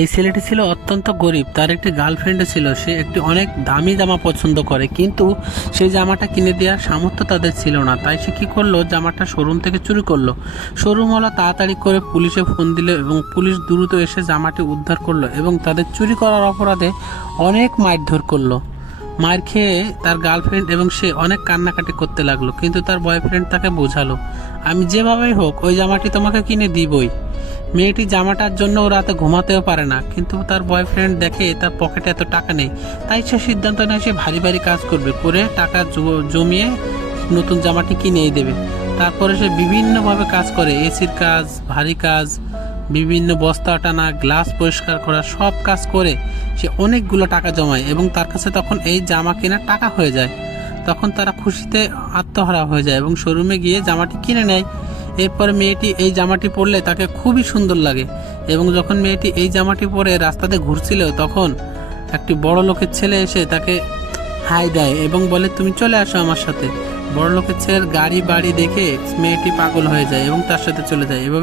এই ছেলেটি ছিল অত্যন্ত গরিব। তার একটি গার্লফ্রেন্ড ছিল, সে একটি অনেক দামি জামা পছন্দ করে, কিন্তু সেই জামাটা কিনে দেওয়ার সামর্থ্য তাদের ছিল না। তাই সে কী করলো, জামাটা শোরুম থেকে চুরি করলো। শোরুমওয়ালা তাড়াতাড়ি করে পুলিশে ফোন দিল এবং পুলিশ দ্রুত এসে জামাটি উদ্ধার করলো এবং তাদের চুরি করার অপরাধে অনেক মারধর করলো। মার খেয়ে তার গার্লফ্রেন্ড এবং সে অনেক কান্নাকাটি করতে লাগলো, কিন্তু তার বয়ফ্রেন্ড তাকে বোঝালো, আমি যেভাবেই হোক ওই জামাটি তোমাকে কিনে দিবই। মেয়েটি জামাটার জন্য ও রাতে ঘুমাতেও পারে না, কিন্তু তার বয়ফ্রেন্ড দেখে তার পকেটে এত টাকা নেই, তাই সে সিদ্ধান্ত নেয় সে ভারী ভারী কাজ করবে, করে টাকা জমিয়ে নতুন জামাটি কিনেই দেবে। তারপরে সে বিভিন্নভাবে কাজ করে, এসির কাজ, ভারী কাজ, বিভিন্ন বস্তা টানা, গ্লাস পরিষ্কার করা, সব কাজ করে সে অনেকগুলো টাকা জমায় এবং তার কাছে তখন এই জামা কেনার টাকা হয়ে যায়। তখন তারা খুশিতে আত্মহারা হয়ে যায় এবং শোরুমে গিয়ে জামাটি কিনে নেয়। এরপরে মেয়েটি এই জামাটি পরলে তাকে খুবই সুন্দর লাগে এবং যখন মেয়েটি এই জামাটি পরে রাস্তাতে ঘুরছিল, তখন একটি বড় লোকের ছেলে এসে তাকে হাই দেয় এবং বলে, তুমি চলে আসো আমার সাথে। বড় লোকের ছেলের গাড়ি বাড়ি দেখে মেয়েটি পাগল হয়ে যায় এবং তার সাথে চলে যায়। এভাবেই